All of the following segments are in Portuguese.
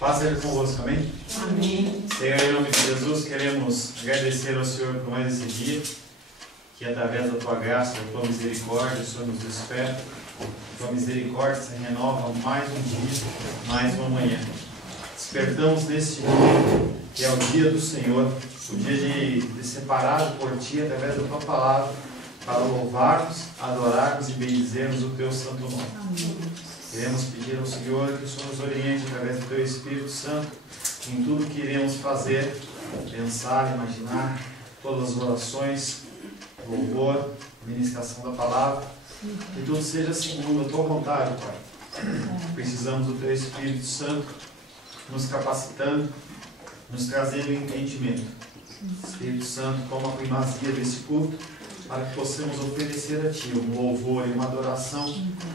Paz seja convosco, amém? Amém. Senhor, em nome de Jesus, queremos agradecer ao Senhor por mais esse dia, que através da Tua graça, da Tua misericórdia, o Senhor nos desperta. A Tua misericórdia se renova mais um dia, mais uma manhã. Despertamos neste dia, que é o dia do Senhor, o dia de separado por Ti, através da Tua palavra, para louvarmos, adorarmos e bendizermos o Teu santo nome. Amém. Queremos pedir ao Senhor que o Senhor nos oriente através do Teu Espírito Santo em tudo que iremos fazer, pensar, imaginar, todas as orações, louvor, ministração da palavra, que tudo seja segundo a Tua vontade, Pai. Precisamos do Teu Espírito Santo nos capacitando, nos trazendo entendimento. Espírito Santo, toma a primazia desse culto, para que possamos oferecer a Ti um louvor e uma adoração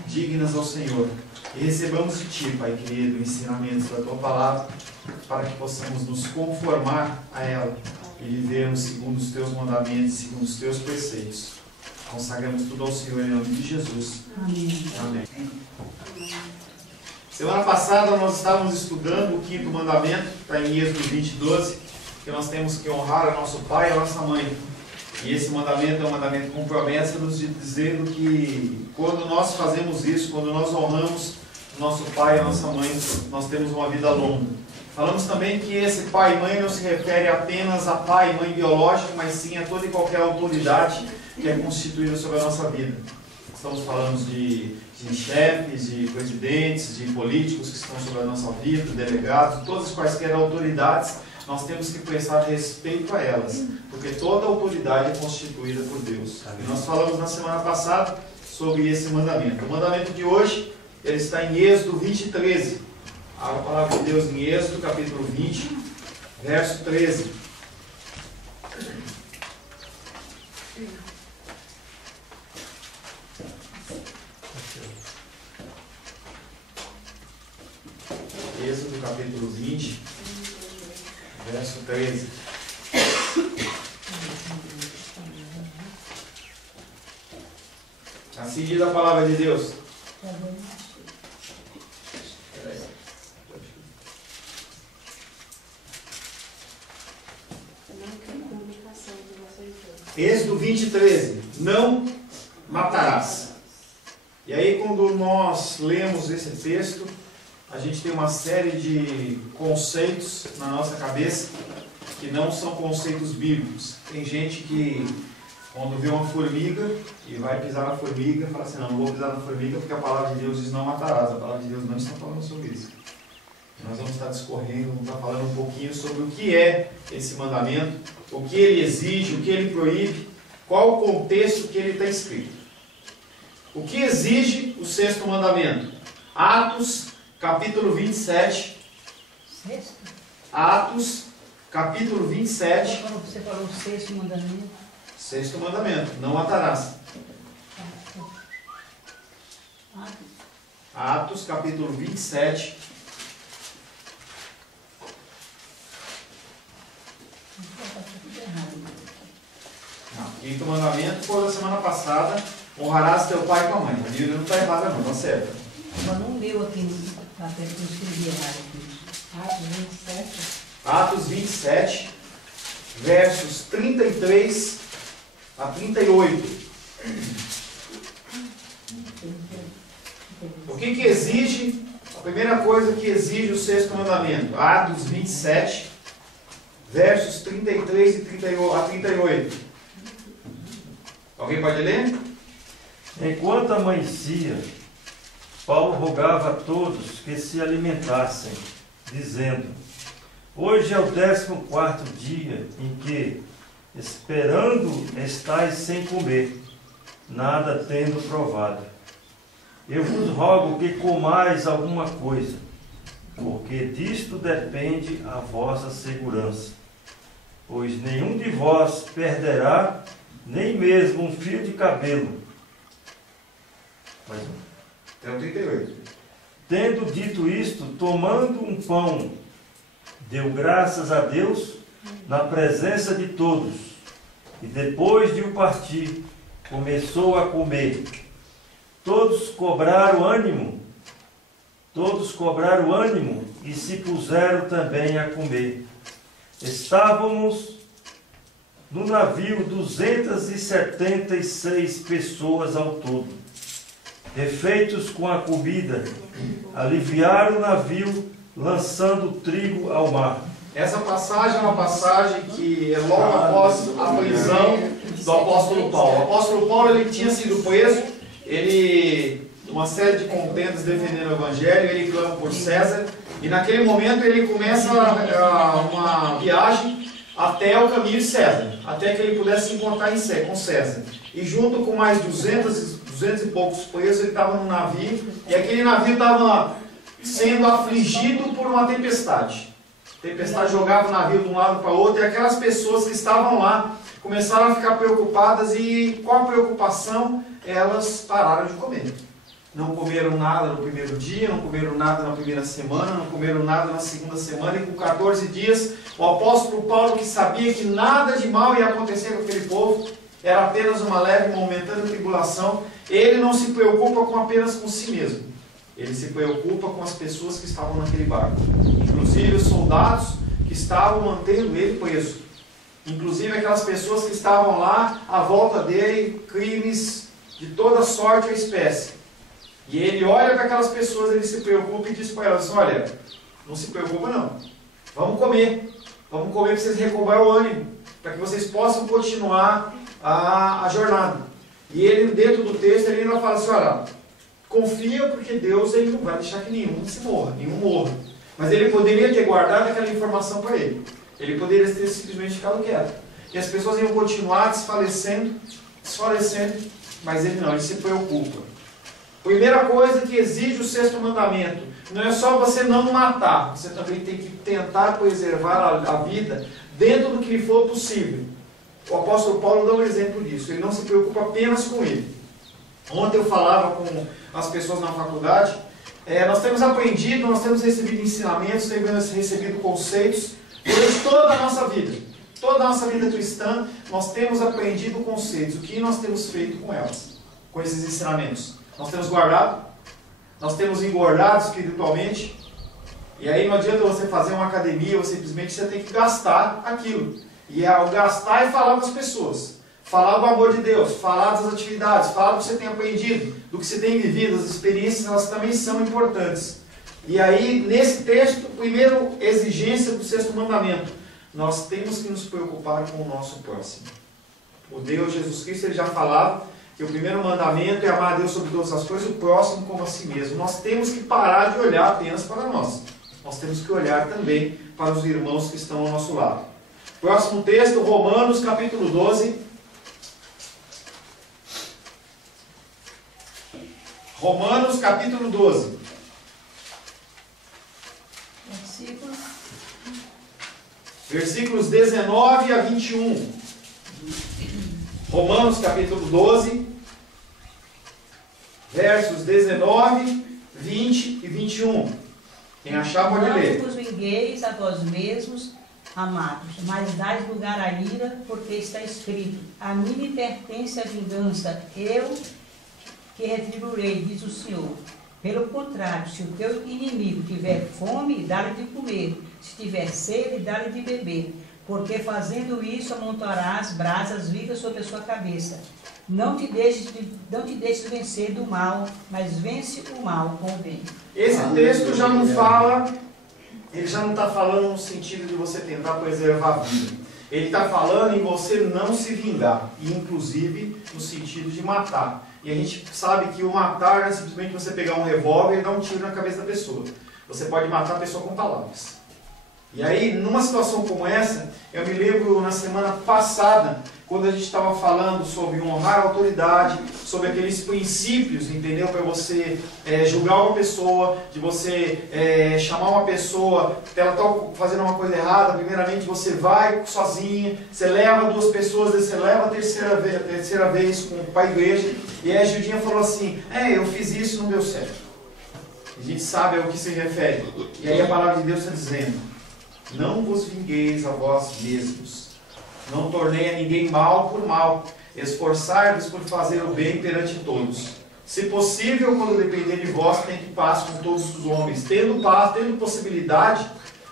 dignas ao Senhor. E recebamos de Ti, Pai querido, ensinamentos da Tua palavra, para que possamos nos conformar a ela e vivermos segundo os Teus mandamentos, segundo os Teus preceitos. Consagramos tudo ao Senhor em nome de Jesus. Amém. Amém. Semana passada nós estávamos estudando o 5º mandamento, está em Êxodo 20:12, que nós temos que honrar o nosso pai e a nossa mãe. E esse mandamento é um mandamento com promessa, nos dizendo que quando nós fazemos isso, quando nós honramos o nosso pai e a nossa mãe, nós temos uma vida longa. Falamos também que esse pai e mãe não se refere apenas a pai e mãe biológico, mas sim a toda e qualquer autoridade que é constituída sobre a nossa vida. Estamos falando de chefes, de presidentes, de políticos que estão sobre a nossa vida, delegados, todas quaisquer autoridades. Nós temos que prestar respeito a elas, porque toda autoridade é constituída por Deus. E nós falamos na semana passada sobre esse mandamento. O mandamento de hoje, ele está em Êxodo 20:13. A palavra de Deus em Êxodo, capítulo 20, verso 13. Êxodo, capítulo 20, verso 13. Assim diz a palavra de Deus. Êxodo 20:13. Não matarás. E aí, quando nós lemos esse texto, a gente tem uma série de conceitos na nossa cabeça que não são conceitos bíblicos. Tem gente que, quando vê uma formiga e vai pisar na formiga, fala assim: não vou pisar na formiga porque a palavra de Deus diz não matarás. A palavra de Deus não está falando sobre isso. Nós vamos estar discorrendo, vamos estar falando um pouquinho sobre o que é esse mandamento, o que ele exige, o que ele proíbe, qual o contexto que ele está escrito. O que exige o 6º mandamento? Atos, capítulo 27. Atos, capítulo 27. Você falou o 6º mandamento. 6º mandamento, não matarás. Atos, capítulo 27. Não, 5º mandamento foi da semana passada: honrarás teu pai e tua mãe. A Bíblia não está errada, não, está certa. Mas não leu aqui no papel que eu escrevi errado aqui. Atos 27. Atos 27, versos 33 a 38. O que exige? A primeira coisa que exige o 6º mandamento. Atos 27, versos 33 a 38. Alguém pode ler? Enquanto amanhecia, Paulo rogava a todos que se alimentassem, dizendo: hoje é o 14º dia em que, esperando, estáis sem comer, nada tendo provado. Eu vos rogo que comais alguma coisa, porque disto depende a vossa segurança. Pois nenhum de vós perderá nem mesmo um fio de cabelo. Mais um. Até o 38. Tendo dito isto, tomando um pão, deu graças a Deus na presença de todos, e depois de o partir, começou a comer. Todos cobraram ânimo todos cobraram ânimo e se puseram também a comer. Estávamos no navio 276 pessoas ao todo. Refeitos com a comida, aliviaram o navio, lançando trigo ao mar. Essa passagem é uma passagem que é logo após a prisão do apóstolo Paulo. O apóstolo Paulo ele tinha sido preso, ele, uma série de contendas defendendo o evangelho, ele clama por César, e naquele momento ele começa uma viagem até o caminho de César, até que ele pudesse se encontrar com César. E junto com mais 200 e poucos presos, ele estava no navio, e aquele navio estava sendo afligido por uma tempestade. A tempestade jogava o navio de um lado para o outro, e aquelas pessoas que estavam lá começaram a ficar preocupadas, e com a preocupação, elas pararam de comer. Não comeram nada no primeiro dia, não comeram nada na primeira semana, não comeram nada na segunda semana, e com 14 dias, o apóstolo Paulo, que sabia que nada de mal ia acontecer com aquele povo, era apenas uma leve, uma momentânea tribulação, ele não se preocupa apenas com si mesmo. Ele se preocupa com as pessoas que estavam naquele barco. Inclusive os soldados que estavam mantendo ele preso. Inclusive aquelas pessoas que estavam lá à volta dele, crimes de toda sorte ou espécie. E ele olha para aquelas pessoas, ele se preocupa e diz para elas: olha, não se preocupa não. Vamos comer para vocês recobrarem o ânimo, para que vocês possam continuar a jornada. E ele, dentro do texto, ele ainda fala assim: olha, confia, porque Deus ele não vai deixar que nenhum morra. Mas ele poderia ter guardado aquela informação para ele. Ele poderia ter simplesmente ficado quieto. E as pessoas iam continuar desfalecendo, mas ele não, ele se preocupa. Primeira coisa que exige o 6º mandamento: não é só você não matar, você também tem que tentar preservar a vida dentro do que lhe for possível. O apóstolo Paulo dá um exemplo disso. Ele não se preocupa apenas com ele. Ontem eu falava com as pessoas na faculdade. Nós temos aprendido, nós temos recebido ensinamentos, temos recebido conceitos durante toda a nossa vida. Toda a nossa vida cristã, nós temos aprendido conceitos. O que nós temos feito com elas? Com esses ensinamentos? Nós temos guardado? Nós temos engordado espiritualmente? E aí não adianta você fazer uma academia, ou simplesmente você tem que gastar aquilo. E ao gastar e falar com as pessoas. Falar do amor de Deus, falar das atividades, falar do que você tem aprendido, do que você tem vivido, as experiências, elas também são importantes. E aí, nesse texto, primeiro exigência do 6º mandamento: nós temos que nos preocupar com o nosso próximo. O Deus Jesus Cristo, ele já falava que o primeiro mandamento é amar a Deus sobre todas as coisas, o próximo como a si mesmo. Nós temos que parar de olhar apenas para nós. Nós temos que olhar também para os irmãos que estão ao nosso lado. Próximo texto, Romanos capítulo 12. Romanos capítulo 12. Versículos 19 a 21. Romanos capítulo 12, versos 19, 20 e 21. Quem achar pode ler. Não vos vingueis a vós mesmos, amados, mas dai lugar à ira, porque está escrito: a mim me pertence a vingança, eu que retribuirei, diz o Senhor. Pelo contrário, se o teu inimigo tiver fome, dá-lhe de comer, se tiver sede, dá-lhe de beber, porque fazendo isso amontoarás brasas vivas sobre a sua cabeça. Não te deixes vencer do mal, mas vence o mal com o bem. Esse texto já não fala, ele já não está falando no sentido de você tentar preservar a vida. Ele está falando em você não se vingar, e inclusive no sentido de matar. E a gente sabe que o matar não é simplesmente você pegar um revólver e dar um tiro na cabeça da pessoa. Você pode matar a pessoa com palavras. E aí, numa situação como essa, eu me lembro na semana passada, quando a gente estava falando sobre honrar a autoridade, sobre aqueles princípios, entendeu? Para você julgar uma pessoa, de você chamar uma pessoa, ela está fazendo uma coisa errada, primeiramente você vai sozinha, você leva 2 pessoas, você leva a terceira vez para a igreja, e aí a Judinha falou assim: eu fiz isso e não deu certo. A gente sabe ao que se refere. E aí a palavra de Deus está dizendo: não vos vingueis a vós mesmos. Não tornei a ninguém mal por mal. Esforçai-vos por fazer o bem perante todos. Se possível, quando depender de vós, tem que paz com todos os homens. Tendo paz, tendo possibilidade,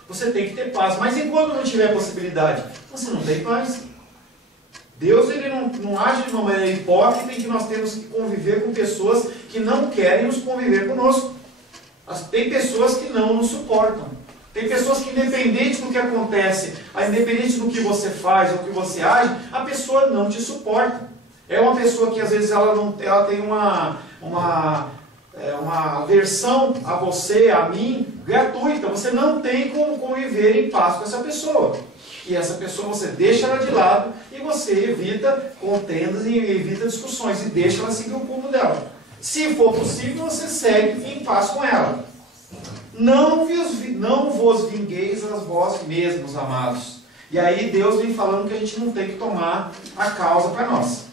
você tem que ter paz. Mas enquanto não tiver possibilidade, você não tem paz. Deus ele não age de uma maneira hipócrita em que nós temos que conviver com pessoas que não querem nos conviver conosco. Tem pessoas que não nos suportam. Tem pessoas que, independente do que acontece, independente do que você faz ou do que você age, a pessoa não te suporta. É uma pessoa que às vezes ela tem uma aversão a você, a mim, gratuita. Você não tem como conviver em paz com essa pessoa. E essa pessoa você deixa ela de lado e você evita contendas e evita discussões e deixa ela seguir o rumo dela. Se for possível, você segue em paz com ela. Não vos vingueis a vós mesmos, amados. E aí Deus vem falando que a gente não tem que tomar a causa para nós.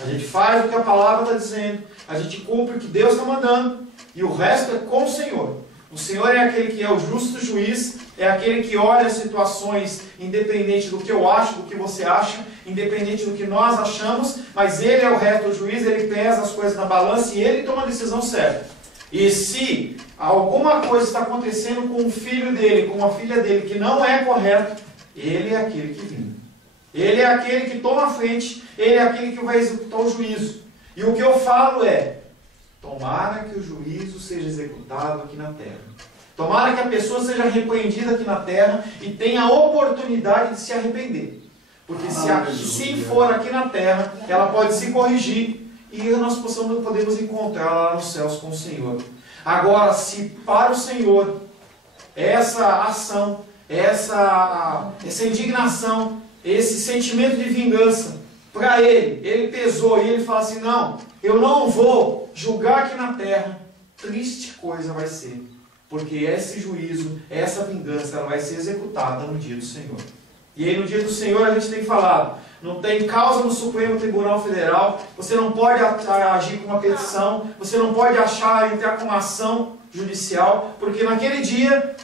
A gente faz o que a palavra está dizendo, a gente cumpre o que Deus está mandando, e o resto é com o Senhor. O Senhor é aquele que é o justo juiz, é aquele que olha as situações, independente do que eu acho, do que você acha, independente do que nós achamos, mas Ele é o reto juiz, Ele pesa as coisas na balança e Ele toma a decisão certa. E se alguma coisa está acontecendo com o filho dele, com a filha dele, que não é correto, Ele é aquele que vinga. Ele é aquele que toma a frente, Ele é aquele que vai executar o juízo. E o que eu falo é, tomara que o juízo seja executado aqui na terra. Tomara que a pessoa seja repreendida aqui na terra e tenha a oportunidade de se arrepender. Porque se for aqui na terra, ela pode se corrigir e nós podemos encontrar lá nos céus com o Senhor. Agora, se para o Senhor essa ação, essa indignação, esse sentimento de vingança, para ele pesou e ele fala assim, não, eu não vou julgar aqui na terra, triste coisa vai ser, porque esse juízo, essa vingança, ela vai ser executada no dia do Senhor. E aí no dia do Senhor a gente tem falado, não tem causa no Supremo Tribunal Federal, você não pode agir com uma petição, você não pode entrar com uma ação judicial, porque naquele dia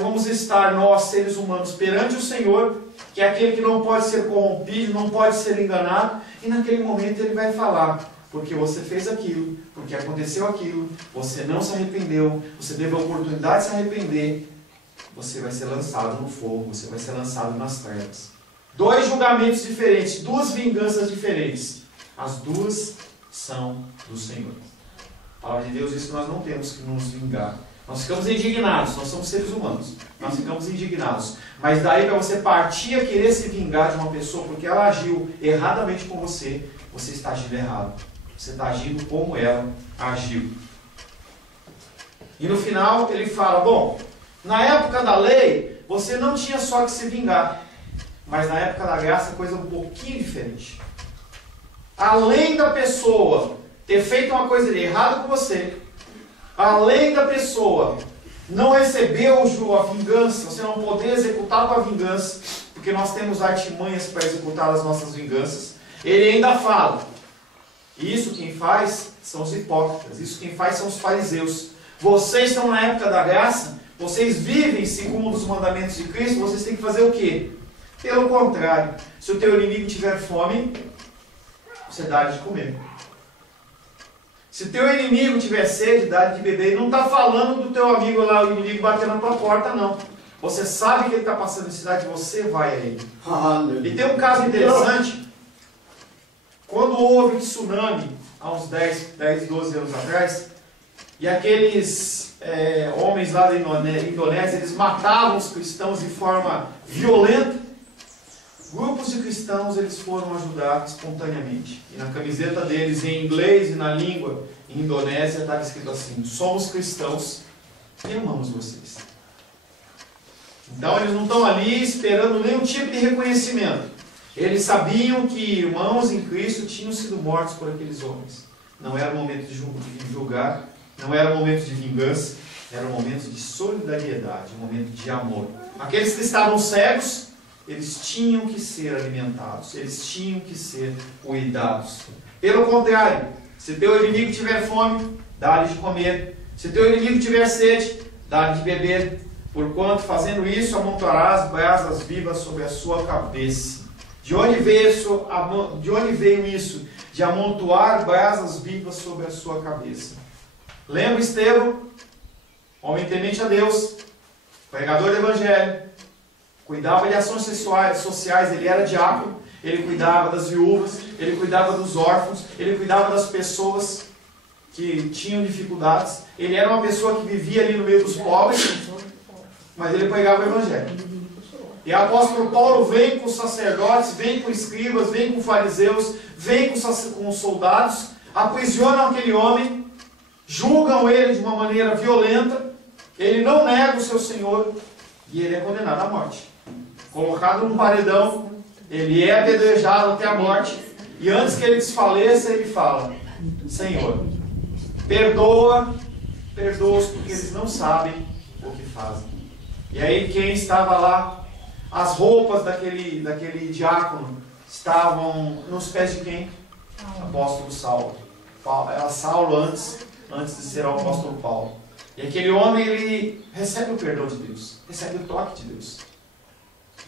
vamos estar nós, seres humanos, perante o Senhor, que é aquele que não pode ser corrompido, não pode ser enganado, e naquele momento Ele vai falar, porque você fez aquilo, porque aconteceu aquilo, você não se arrependeu, você teve a oportunidade de se arrepender, você vai ser lançado no fogo, você vai ser lançado nas trevas. 2 julgamentos diferentes, 2 vinganças diferentes. As 2 são do Senhor. A palavra de Deus diz que nós não temos que nos vingar. Nós ficamos indignados, nós somos seres humanos. Nós ficamos indignados. Mas daí para você partir a querer se vingar de uma pessoa porque ela agiu erradamente com você, você está agindo errado. Você está agindo como ela agiu. E no final ele fala, bom, na época da lei, você não tinha só que se vingar. Mas na época da graça, a coisa é um pouquinho diferente. Além da pessoa ter feito uma coisa de errado com você, além da pessoa não receber a vingança, você não poder executar com a vingança, porque nós temos artimanhas para executar as nossas vinganças, ele ainda fala, isso quem faz são os hipócritas, isso quem faz são os fariseus. Vocês estão na época da graça, vocês vivem segundo os mandamentos de Cristo, vocês têm que fazer o quê? Pelo contrário, se o teu inimigo tiver fome, você dá-lhe de comer. Se o teu inimigo tiver sede, dá-lhe de beber. Ele não está falando do teu amigo lá, o inimigo bater na tua porta, não. Você sabe que ele está passando necessidade, você vai a ele. E tem um caso interessante. Quando houve tsunami, há uns 10, 12 anos atrás, e aqueles homens lá da Indonésia, eles matavam os cristãos de forma violenta, grupos de cristãos eles foram ajudar espontaneamente. E na camiseta deles, em inglês e na língua em Indonésia, estava escrito assim, somos cristãos e amamos vocês. Então eles não estão ali esperando nenhum tipo de reconhecimento. Eles sabiam que irmãos em Cristo tinham sido mortos por aqueles homens. Não era o momento de julgar, não era o momento de vingança, era um momento de solidariedade, um momento de amor. Aqueles que estavam cegos, eles tinham que ser alimentados, eles tinham que ser cuidados. Pelo contrário, se teu inimigo tiver fome, dá-lhe de comer. Se teu inimigo tiver sede, dá-lhe de beber. Porquanto, fazendo isso, amontoarás brasas vivas sobre a sua cabeça. De onde veio isso? De amontoar brasas vivas sobre a sua cabeça. Lembra Estevão? Homem temente a Deus, pregador do Evangelho, cuidava de ações sociais, ele era diácono, ele cuidava das viúvas, ele cuidava dos órfãos, ele cuidava das pessoas que tinham dificuldades. Ele era uma pessoa que vivia ali no meio dos pobres, mas ele pregava o Evangelho. E o apóstolo Paulo vem com os sacerdotes, vem com escribas, vem com fariseus, vem com os soldados, aprisionam aquele homem, julgam ele de uma maneira violenta, ele não nega o seu Senhor e ele é condenado à morte. Colocado num paredão, ele é apedrejado até a morte e antes que ele desfaleça, ele fala: Senhor, perdoa-os porque eles não sabem o que fazem. E aí quem estava lá, as roupas daquele diácono estavam nos pés de quem? Apóstolo Saulo. Era Saulo antes de ser o apóstolo Paulo. E aquele homem, ele recebe o perdão de Deus, recebe o toque de Deus.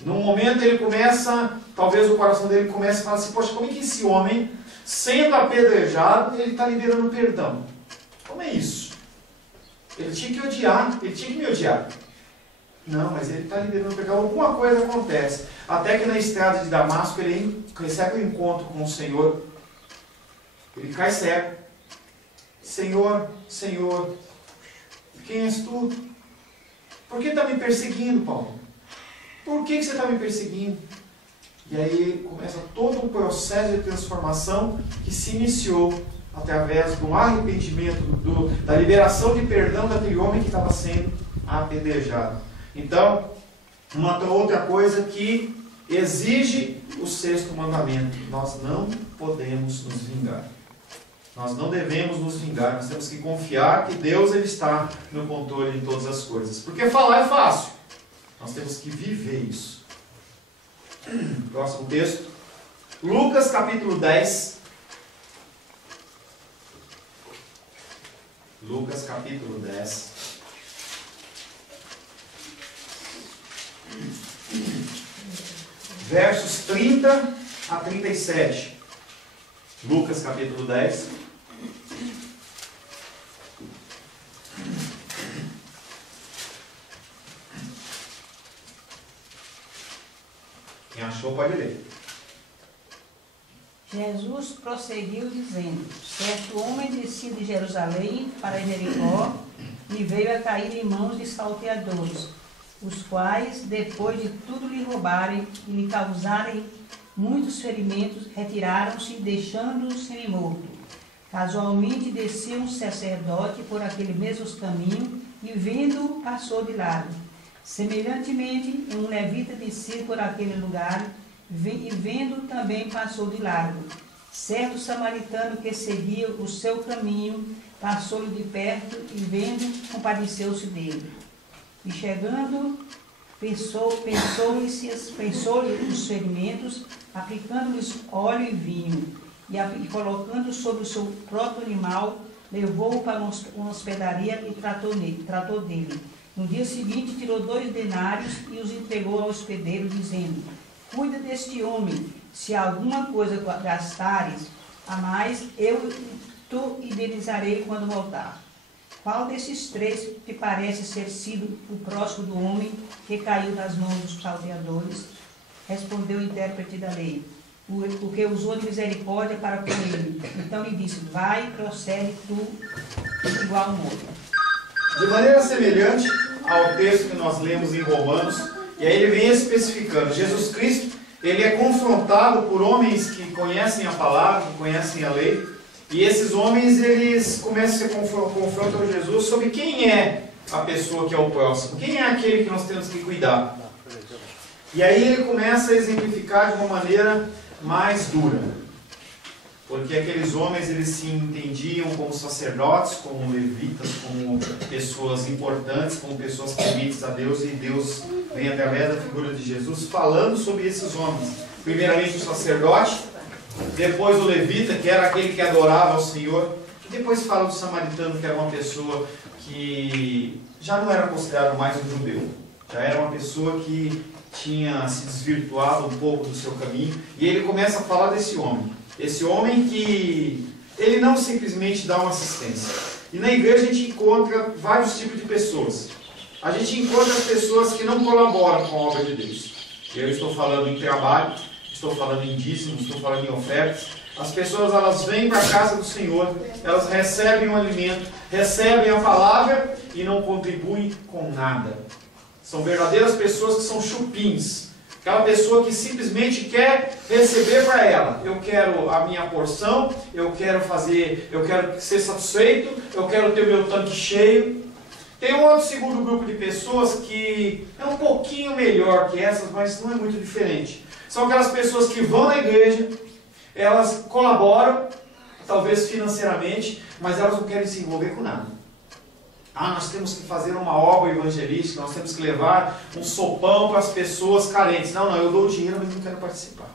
Num momento ele começa, talvez o coração dele comece a falar assim: poxa, como é que esse homem, sendo apedrejado, ele está liberando perdão? Como é isso? Ele tinha que odiar, ele tinha que me odiar. Não, mas ele está liberando perdão, alguma coisa acontece. Até que na estrada de Damasco ele recebe um encontro com o Senhor. Ele cai cego. Senhor, Senhor, quem és tu? Por que está me perseguindo, Paulo? Por que você está me perseguindo? E aí começa todo um processo de transformação que se iniciou através do arrependimento, da liberação de perdão daquele homem que estava sendo apedrejado. Então, uma outra coisa que exige o sexto mandamento: nós não podemos nos vingar. Nós não devemos nos vingar, nós temos que confiar que Deus ele está no controle de todas as coisas. Porque falar é fácil, nós temos que viver isso. Próximo texto, Lucas capítulo 10. Lucas capítulo 10. Versos 30 a 37. Lucas capítulo 10. Quem achou pode ler. Jesus prosseguiu dizendo: certo homem descia de Jerusalém para Jericó e veio a cair em mãos de salteadores, os quais, depois de tudo lhe roubarem e lhe causarem muitos ferimentos, retiraram-se, deixando-o semi-morto. Casualmente descia um sacerdote por aquele mesmo caminho e, vendo-o, passou de lado. Semelhantemente, um levita descia por aquele lugar e, vendo-o, também passou de largo. Certo samaritano que seguia o seu caminho passou-lhe de perto e, vendo, compadeceu-se dele. E chegando, pensou-lhe os ferimentos, aplicando-lhes óleo e vinho, e colocando sobre o seu próprio animal, levou-o para uma hospedaria e tratou dele. No dia seguinte, tirou 2 denários e os entregou ao hospedeiro, dizendo: cuida deste homem, se alguma coisa gastares a mais, eu te indenizarei quando voltar. Qual desses 3 te parece ser sido o próximo do homem que caiu nas mãos dos salteadores? Respondeu o intérprete da lei: o que usou de misericórdia para com ele. Então lhe disse: vai e procede tu igual modo. De maneira semelhante ao texto que nós lemos em Romanos, e aí ele vem especificando: Jesus Cristo, ele é confrontado por homens que conhecem a palavra, que conhecem a lei, e esses homens, eles começam a confrontar Jesus sobre quem é a pessoa que é o próximo, quem é aquele que nós temos que cuidar. E aí ele começa a exemplificar de uma maneira mais dura, porque aqueles homens, eles se entendiam como sacerdotes, como levitas, como pessoas importantes, como pessoas temidas a Deus, e Deus vem através da figura de Jesus falando sobre esses homens. Primeiramente o sacerdote, depois o levita, que era aquele que adorava ao Senhor, e depois fala do samaritano, que era uma pessoa que já não era considerado mais um judeu, já era uma pessoa que tinha se desvirtuado um pouco do seu caminho, e ele começa a falar desse homem. Esse homem que ele não simplesmente dá uma assistência. E na igreja a gente encontra vários tipos de pessoas. A gente encontra as pessoas que não colaboram com a obra de Deus. Eu estou falando em trabalho, estou falando em dízimos, estou falando em ofertas. As pessoas, elas vêm para a casa do Senhor, elas recebem o alimento, recebem a palavra e não contribuem com nada. São verdadeiras pessoas que são chupins. Aquela pessoa que simplesmente quer receber para ela. Eu quero a minha porção, eu quero ser satisfeito, eu quero ter o meu tanque cheio. Tem um outro segundo grupo de pessoas que é um pouquinho melhor que essas, mas não é muito diferente. São aquelas pessoas que vão na igreja, elas colaboram, talvez financeiramente, mas elas não querem se envolver com nada. Nós temos que fazer uma obra evangelística, nós temos que levar um sopão para as pessoas carentes. Não, eu dou o dinheiro, mas não quero participar.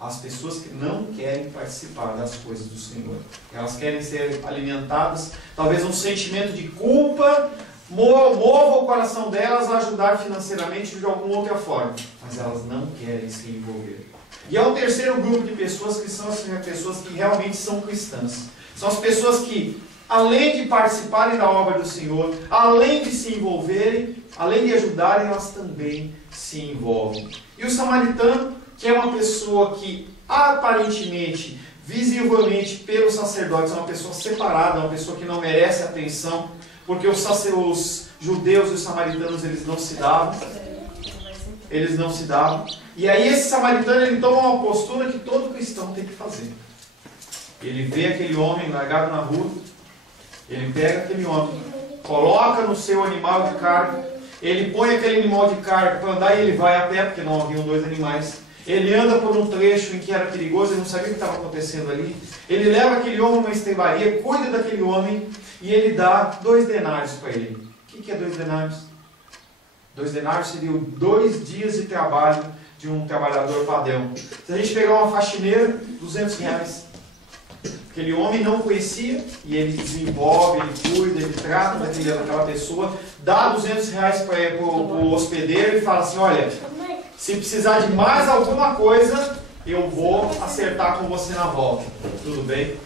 As pessoas que não querem participar das coisas do Senhor, elas querem ser alimentadas, talvez um sentimento de culpa, mova o coração delas a ajudar financeiramente de alguma outra forma, mas elas não querem se envolver. E há um terceiro grupo de pessoas que são as pessoas que realmente são cristãs. São as pessoas que, além de participarem da obra do Senhor, além de se envolverem, além de ajudarem, elas também se envolvem. E o samaritano, que é uma pessoa que aparentemente, visivelmente, pelos sacerdotes, é uma pessoa separada, uma pessoa que não merece atenção, porque os judeus e os samaritanos, eles não se davam. Eles não se davam. E aí esse samaritano, ele toma uma postura que todo cristão tem que fazer. Ele vê aquele homem largado na rua, ele pega aquele homem, coloca no seu animal de carga, ele põe aquele animal de carga para andar e ele vai a pé, porque não haviam dois animais. Ele anda por um trecho em que era perigoso, ele não sabia o que estava acontecendo ali. Ele leva aquele homem a uma estrebaria, cuida daquele homem e ele dá 2 denários para ele. O que é 2 denários? 2 denários seriam 2 dias de trabalho de um trabalhador padrão. Se a gente pegar uma faxineira, R$200. Aquele homem não conhecia e ele desenvolve, ele cuida, ele trata daquela pessoa, dá R$200 para o hospedeiro e fala assim: olha, se precisar de mais alguma coisa, eu vou acertar com você na volta. Tudo bem?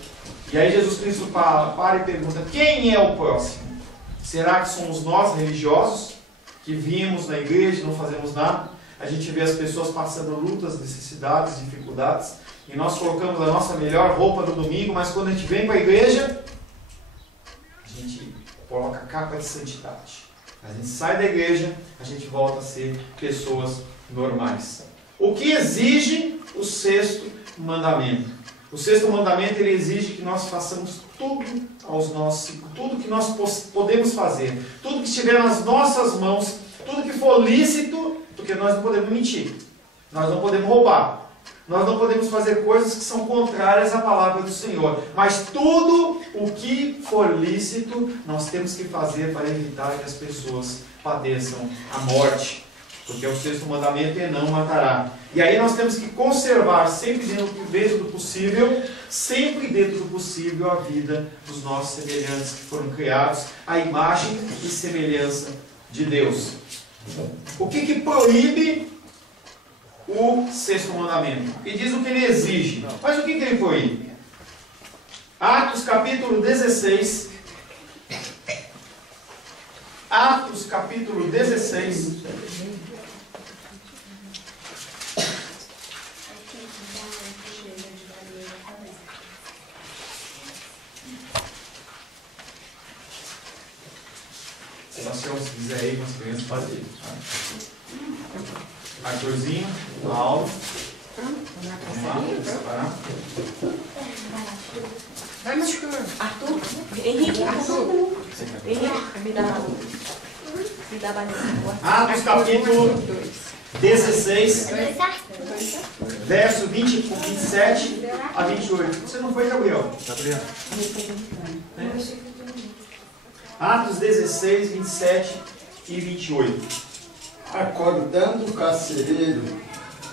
E aí Jesus Cristo para e pergunta: quem é o próximo? Será que somos nós, religiosos, que vimos na igreja e não fazemos nada? A gente vê as pessoas passando lutas, necessidades, dificuldades, e nós colocamos a nossa melhor roupa no domingo, mas quando a gente vem para a igreja, a gente coloca a capa de santidade. A gente sai da igreja, a gente volta a ser pessoas normais. O que exige o 6º mandamento? O 6º mandamento, ele exige que nós façamos tudo que nós podemos fazer, tudo que estiver nas nossas mãos, tudo que for lícito, porque nós não podemos mentir, nós não podemos roubar, nós não podemos fazer coisas que são contrárias à palavra do Senhor, mas tudo o que for lícito, nós temos que fazer para evitar que as pessoas padeçam a morte. Porque o 6º mandamento é: não matará. E aí nós temos que conservar sempre dentro do possível, a vida dos nossos semelhantes que foram criados à imagem e semelhança de Deus. O que proíbe o 6º mandamento? E diz o que ele exige. Mas o que ele proíbe? Atos capítulo 16. Atos capítulo 16. Se nós quiser aí com as crianças, pode ir. Arthurzinho, Paulo. Vamos lá, vamos separar. Vai, machucando. Arthur, Henrique, Arthur. Henrique, me dá banana. Atos capítulo 16, verso 27 a 28. Você não foi, Gabriel? Gabriel. Atos 16, 27 e 28. Acordando o carcereiro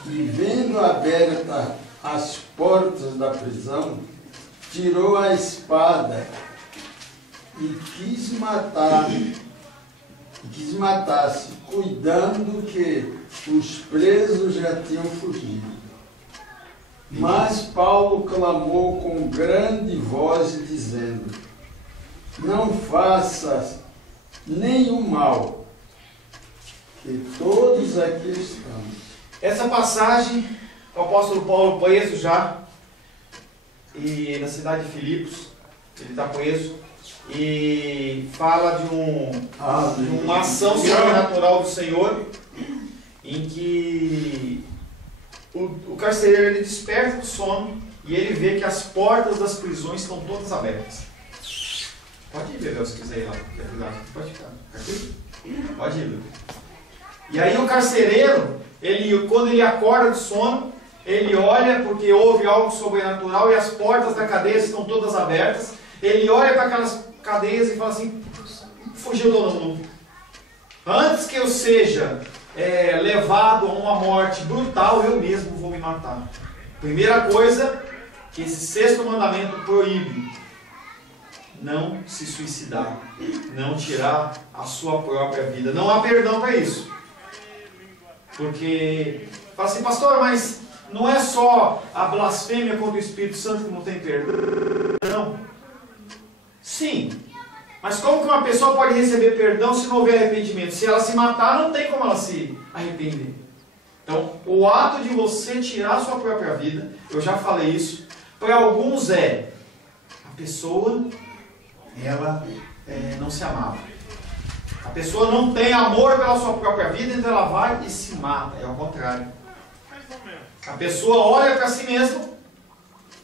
e vendo abertas as portas da prisão, tirou a espada e quis matar e que se matasse, cuidando que os presos já tinham fugido. Mas Paulo clamou com grande voz, dizendo: não faças nenhum mal, que todos aqui estamos. Essa passagem, o apóstolo Paulo preso já, e na cidade de Filipos, ele está preso, e fala de uma ação sobrenatural do Senhor, em que o carcereiro ele desperta do sono e ele vê que as portas das prisões estão todas abertas. Pode ir, Bebel, se quiser ir lá. Pode ficar. Pode ir, Bebel. E aí o carcereiro, quando ele acorda do sono, ele olha porque houve algo sobrenatural e as portas da cadeia estão todas abertas. Ele olha para aquelas cadeias e fala assim: fugiu todo mundo. Antes que eu seja levado a uma morte brutal, eu mesmo vou me matar. Primeira coisa que esse sexto mandamento proíbe: não se suicidar, não tirar a sua própria vida. Não há perdão para isso. Porque, fala assim, pastor, mas não é só a blasfêmia contra o Espírito Santo que não tem perdão? Sim. Mas como que uma pessoa pode receber perdão se não houver arrependimento? Se ela se matar, não tem como ela se arrepender. Então, o ato de você tirar a sua própria vida, eu já falei isso, para alguns a pessoa, ela não se amava. A pessoa não tem amor pela sua própria vida, então ela vai e se mata. É ao contrário. A pessoa olha para si mesma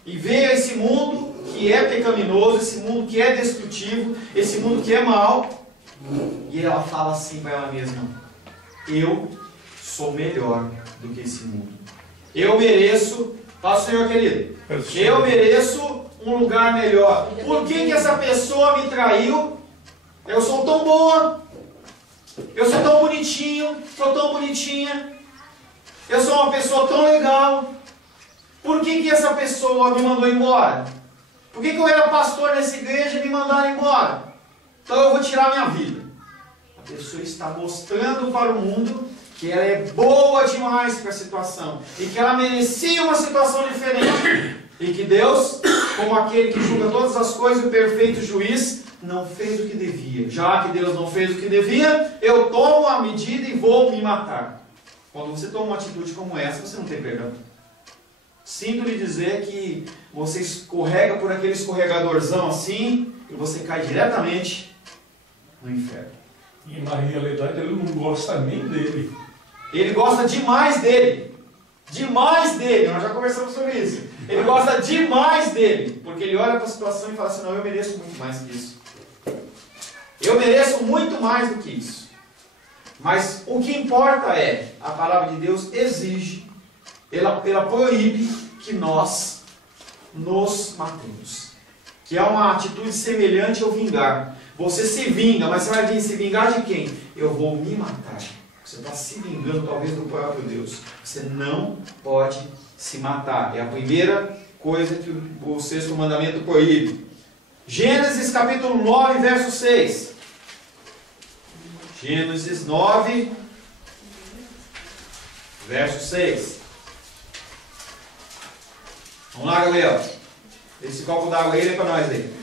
e vê esse mundo que é pecaminoso, esse mundo que é destrutivo, esse mundo que é mau, e ela fala assim para ela mesma: eu sou melhor do que esse mundo. Eu mereço, fala, Senhor querido, eu mereço um lugar melhor. Por que essa pessoa me traiu? Eu sou tão boa, eu sou tão bonitinho, sou tão bonitinha, eu sou uma pessoa tão legal. Por que essa pessoa me mandou embora? Por que eu era pastor nessa igreja e me mandaram embora? Então eu vou tirar minha vida. A pessoa está mostrando para o mundo que ela é boa demais para a situação e que ela merecia uma situação diferente. E que Deus, como aquele que julga todas as coisas, o perfeito juiz, não fez o que devia. Já que Deus não fez o que devia, eu tomo a medida e vou me matar. Quando você toma uma atitude como essa, você não tem perdão. Sinto lhe dizer que você escorrega por aquele escorregadorzão assim e você cai diretamente no inferno. E na realidade ele não gosta nem dele. Ele gosta demais dele. Demais dele. Nós já conversamos sobre isso. Ele gosta demais dele. Porque ele olha para a situação e fala assim: não, eu mereço muito mais que isso. Eu mereço muito mais do que isso. Mas o que importa é, a palavra de Deus exige, ela proíbe que nós nos matemos. Que é uma atitude semelhante ao vingar. Você se vinga, mas você vai vir se vingar de quem? Eu vou me matar. Você está se vingando talvez do próprio Deus. Você não pode se matar. É a primeira coisa que o sexto mandamento proíbe. Gênesis capítulo 9, verso 6. Gênesis 9, verso 6. Vamos lá, galera. Esse copo d'água aí é para nós aí.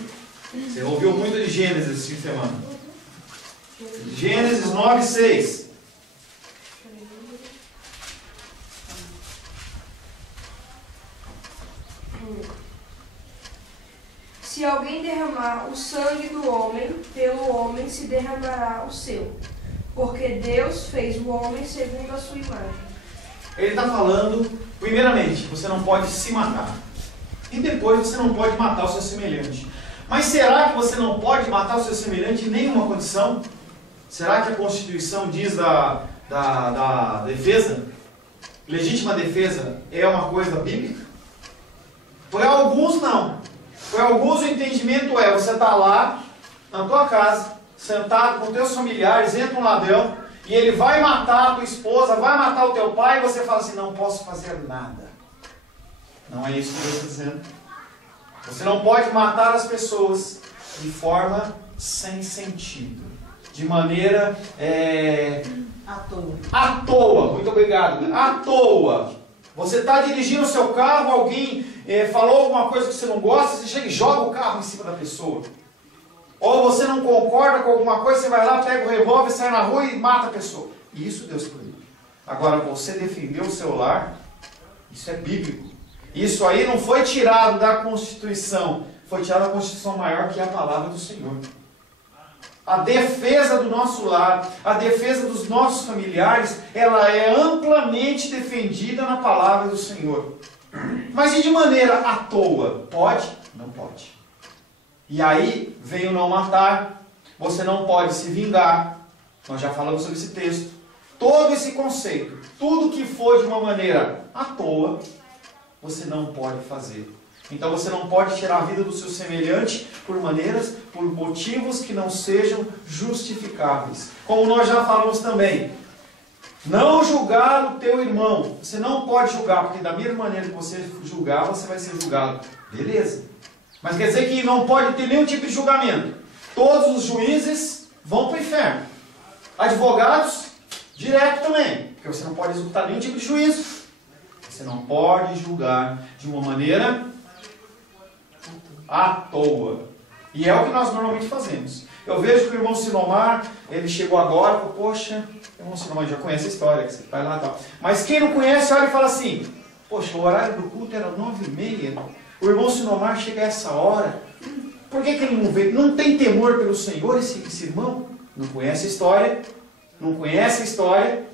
Você ouviu muito de Gênesis esse fim de semana. Gênesis 9, 6. Se alguém derramar o sangue do homem, pelo homem se derramará o seu, porque Deus fez o homem segundo a sua imagem. Ele está falando, primeiramente, você não pode se matar. E depois você não pode matar o seu semelhante. Mas será que você não pode matar o seu semelhante em nenhuma condição? Será que a Constituição diz da defesa? Legítima defesa é uma coisa bíblica? Para alguns não. Para alguns o entendimento é, você está lá, na tua casa, sentado com teus familiares, entra um ladrão, e ele vai matar a tua esposa, vai matar o teu pai, e você fala assim: não posso fazer nada. Não é isso que Deus está dizendo. Você não pode matar as pessoas de forma sem sentido. de maneira À toa. Muito obrigado. À toa. Você está dirigindo o seu carro, alguém falou alguma coisa que você não gosta, você chega e joga o carro em cima da pessoa. Ou você não concorda com alguma coisa, você vai lá, pega o revólver, sai na rua e mata a pessoa. Isso Deus proíbe. Agora, você defender o seu lar, isso é bíblico. Isso aí não foi tirado da Constituição, foi tirado da Constituição maior, que é a palavra do Senhor. A defesa do nosso lar, a defesa dos nossos familiares, ela é amplamente defendida na palavra do Senhor. Mas e de maneira à toa? Pode? Não pode. E aí vem o não matar, você não pode se vingar. Nós já falamos sobre esse texto. Todo esse conceito, tudo que for de uma maneira à toa, você não pode fazer. Então você não pode tirar a vida do seu semelhante por motivos que não sejam justificáveis. Como nós já falamos também, não julgar o teu irmão. Você não pode julgar, porque da mesma maneira que você julgar, você vai ser julgado. Beleza. Mas quer dizer que não pode ter nenhum tipo de julgamento. Todos os juízes vão para o inferno. Advogados, direto também. Porque você não pode executar nenhum tipo de juízo. Você não pode julgar de uma maneira à toa. E é o que nós normalmente fazemos. Eu vejo que o irmão Sinomar, ele chegou agora, falou, poxa, o irmão Sinomar já conhece a história, que você vai lá e tal. Mas quem não conhece, olha e fala assim, poxa, o horário do culto era 9h30, o irmão Sinomar chega a essa hora, por que ele não veio? Não tem temor pelo Senhor esse irmão? Não conhece a história, não conhece a história,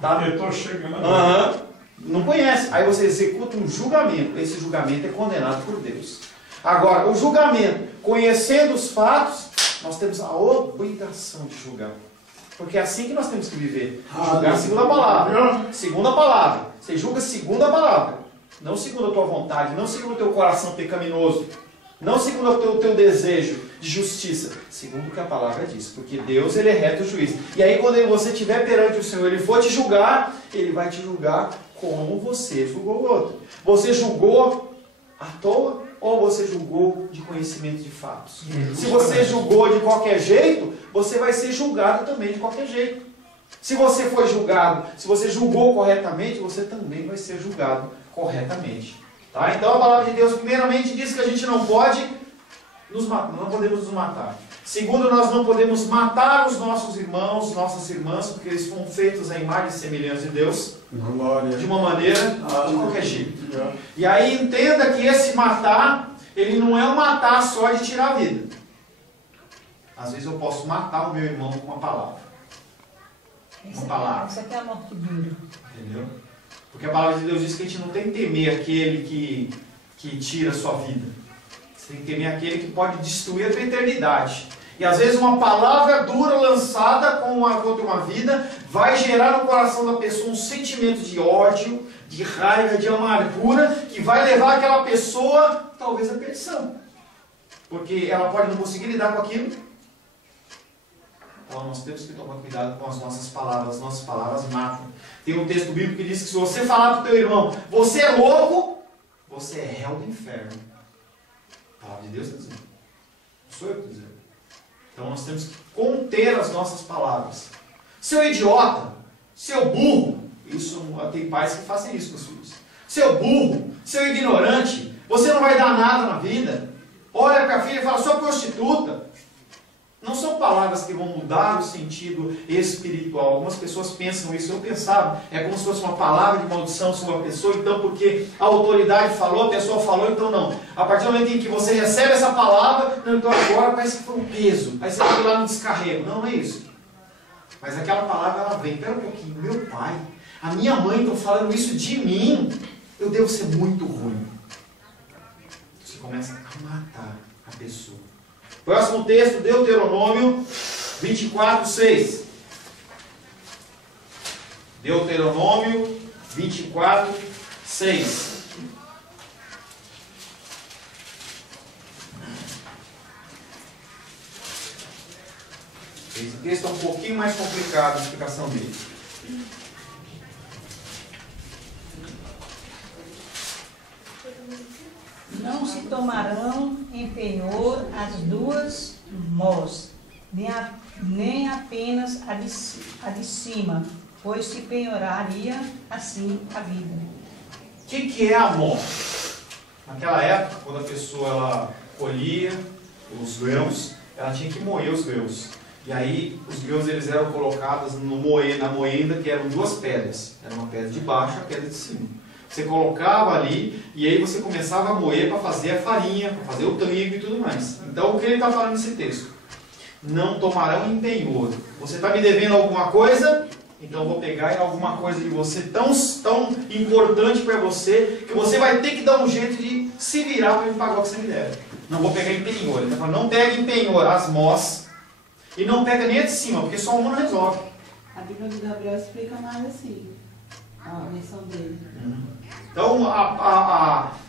tá? Eu estou chegando. Não conhece. Aí você executa um julgamento, esse julgamento é condenado por Deus. Agora, o julgamento, conhecendo os fatos, nós temos a obrigação de julgar. Porque é assim que nós temos que viver. Julgar segundo a palavra. Segundo a palavra. Você julga segundo a palavra. Não segundo a tua vontade, não segundo o teu coração pecaminoso. Não segundo o teu desejo de justiça. Segundo o que a palavra diz. Porque Deus, ele é reto juiz. E aí quando você estiver perante o Senhor, ele for te julgar, ele vai te julgar como você julgou o outro. Você julgou à toa? Ou você julgou de conhecimento de fatos? Se você julgou de qualquer jeito, você vai ser julgado também de qualquer jeito. Se você foi julgado, se você julgou corretamente, você também vai ser julgado corretamente. Tá? Então a palavra de Deus primeiramente diz que a gente não pode nos matar, não podemos nos matar. Segundo, nós não podemos matar os nossos irmãos, nossas irmãs, porque eles foram feitos à imagem e semelhança de Deus. Glória. De uma maneira, de qualquer jeito. E aí entenda que esse matar, ele não é um matar só de tirar a vida. Às vezes eu posso matar o meu irmão com uma palavra. Uma palavra. Isso aqui é a morte dura. Entendeu? Porque a palavra de Deus diz que a gente não tem que temer aquele que tira a sua vida. Você tem que temer aquele que pode destruir a tua eternidade. E às vezes uma palavra dura lançada contra uma vida vai gerar no coração da pessoa um sentimento de ódio, de raiva, de amargura, que vai levar aquela pessoa talvez à perdição. Porque ela pode não conseguir lidar com aquilo. Então nós temos que tomar cuidado com as nossas palavras matam. Tem um texto bíblico que diz que se você falar para o teu irmão, você é louco, você é réu do inferno. A palavra de Deus está dizendo. Não sou eu que estou dizendo. Então nós temos que conter as nossas palavras. Seu idiota, seu burro, isso tem pais que fazem isso com os filhos. Seu burro, seu ignorante, você não vai dar nada na vida. Olha para a filha e fala, sua prostituta. Não são palavras que vão mudar o sentido espiritual. Algumas pessoas pensam isso, eu pensava, é como se fosse uma palavra de maldição sobre a pessoa, então porque a autoridade falou, a pessoa falou, então não. A partir do momento em que você recebe essa palavra, não, então agora parece que foi um peso, aí você vai lá no descarrego. Não, não é isso. Mas aquela palavra, ela vem, pera um pouquinho, meu pai, a minha mãe estão falando isso de mim, eu devo ser muito ruim. Você começa a matar a pessoa. Próximo texto, Deuteronômio 24, 6. Deuteronômio 24, 6. Esse texto é um pouquinho mais complicado a explicação dele. Não se tomarão em penhor as duas mós, nem apenas a de cima, pois se penhoraria assim a vida. O que é amor? Naquela época, quando a pessoa ela colhia os grãos, ela tinha que moer os grãos. E aí, os grãos eles eram colocados na moenda, que eram duas pedras. Era uma pedra de baixo e a pedra de cima. Você colocava ali, e aí você começava a moer para fazer a farinha, para fazer o trigo e tudo mais. Então, o que ele está falando nesse texto? Não tomarão em penhor. Você está me devendo alguma coisa? Então eu vou pegar em alguma coisa de você tão importante para você, que você vai ter que dar um jeito de se virar para me pagar o que você me deve. Não vou pegar em penhor. Ele está falando, não pega em penhor as mós, e não pega nem a de cima, porque só uma não resolve. A Bíblia de Gabriel explica mais assim, a missão dele. Então,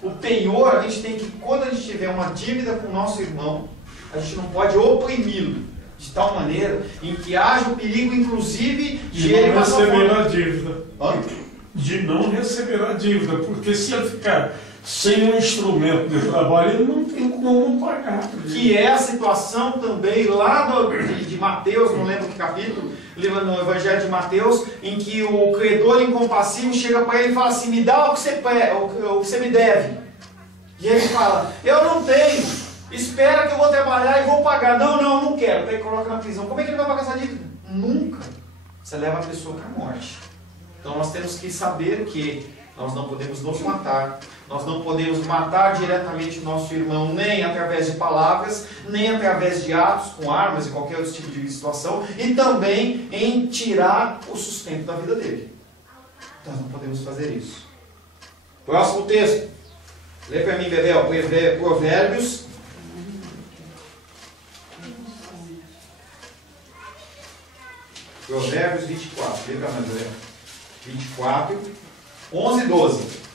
o penhor, a gente tem que, quando a gente tiver uma dívida com o nosso irmão, a gente não pode oprimi-lo de tal maneira em que haja o perigo, inclusive, de ele passar fome. De não receber a dívida. De não receber a dívida, porque se ele ficar sem um instrumento de trabalho, ele não tem como pagar. Que é a situação também lá de Mateus, não lembro que capítulo, no Evangelho de Mateus, em que o credor incompassível chega para ele e fala assim, me dá o que você me deve. E ele fala, eu não tenho, espera que eu vou trabalhar e vou pagar. Não quero. Aí ele coloca na prisão. Como é que ele vai pagar essa dívida? Nunca. Você leva a pessoa para a morte. Então nós temos que saber que nós não podemos nos matar. Nós não podemos matar diretamente o nosso irmão, nem através de palavras, nem através de atos com armas e qualquer outro tipo de situação, e também em tirar o sustento da vida dele. Nós não podemos fazer isso. Próximo texto. Lê para mim, Bebel, Provérbios. Provérbios 24. Lê para nós, Bebel. 24, 11 e 12.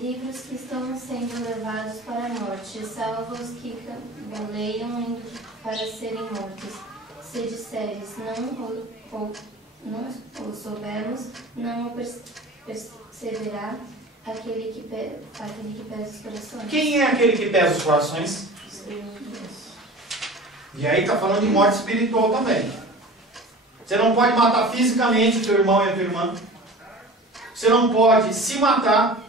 Livros que estão sendo levados para a morte, salvos que galeiam indo para serem mortos. Se disseres, não o soubemos, não o perceberá aquele que pesa os corações. Quem é aquele que pesa os corações? E aí está falando de morte espiritual também. Você não pode matar fisicamente o teu irmão e a tua irmã. Você não pode se matar.